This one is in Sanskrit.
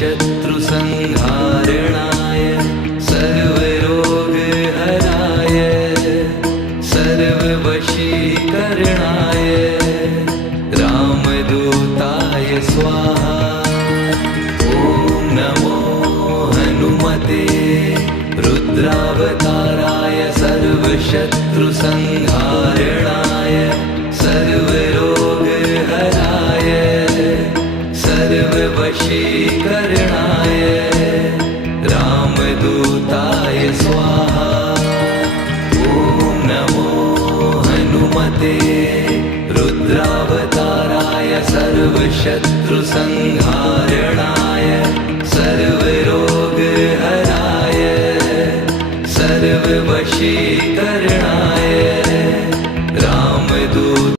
सर्वशत्रुसंहारणाय सर्वरोगहराय सर्ववशीकरणाय रामदूताय स्वाहा। ॐ नमो हनुमते रुद्रावताराय सर्वशत्रुसंहारणाय सर्वरोगहराय सर्ववशीकरणाय रामदूताय स्वाहा। ॐ नमो हनुमते रुद्रावताराय सर्वशत्रुसंहारणाय सर्वरोगहराय सर्ववशीकरणाय